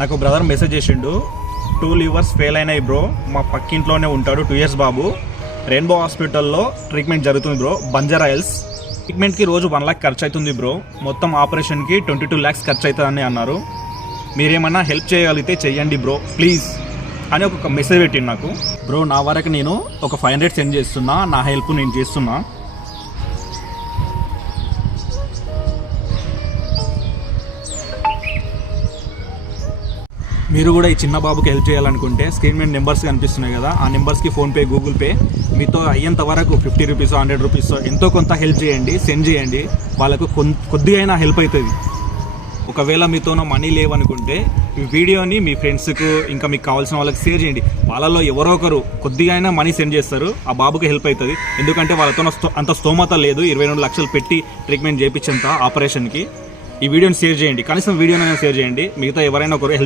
నాకు brother message చేసిండు 2 levers fail అయినాయి బ్రో, మా పక్కింట్లోనే ఉంటాడు 2 years బాబు, రెయిన్బో హాస్పిటల్లో ట్రీట్మెంట్ జరుగుతుంది బ్రో, బంజారా హిల్స్. ట్రీట్మెంట్కి రోజు 1 lakh ఖర్చు అవుతుంది బ్రో, మొత్తం ఆపరేషన్కి 22 lakhs ఖర్చు అవుతుందని అన్నారు. మీరేమన్నా హెల్ప్ చేయగలిగితే చెయ్యండి బ్రో ప్లీజ్ అని ఒక మెసేజ్ పెట్టిండు నాకు. బ్రో నా వరకు నేను ఒక 500 సెండ్ చేస్తున్నా, నా హెల్ప్ నేను చేస్తున్నా. మీరు కూడా ఈ చిన్న బాబుకి హెల్ప్ చేయాలనుకుంటే స్క్రీన్ మీద నెంబర్స్ కనిపిస్తున్నాయి కదా, ఆ నెంబర్స్కి ఫోన్పే, గూగుల్ పే మీతో అయ్యేంత వరకు 50 రూపీస్ 100 రూపీస్ ఎంతో కొంత హెల్ప్ చేయండి, సెండ్ చేయండి. వాళ్ళకు కొద్దిగా అయినా హెల్ప్ అవుతుంది. ఒకవేళ మీతో మనీ లేవనుకుంటే ఈ వీడియోని మీ ఫ్రెండ్స్కు ఇంకా మీకు కావాల్సిన వాళ్ళకి షేర్ చేయండి. వాళ్ళలో ఎవరో ఒకరు కొద్దిగా అయినా మనీ సెండ్ చేస్తారు, ఆ బాబుకి హెల్ప్ అవుతుంది. ఎందుకంటే వాళ్ళతో అంత స్తోమత లేదు 22 లక్షలు పెట్టి ట్రీట్మెంట్ చేయించేంత ఆపరేషన్కి. ఈ వీడియోని షేర్ చేయండి, కనీసం వీడియోనైనా షేర్ చేయండి. మిగతా ఎవరైనా ఒకరు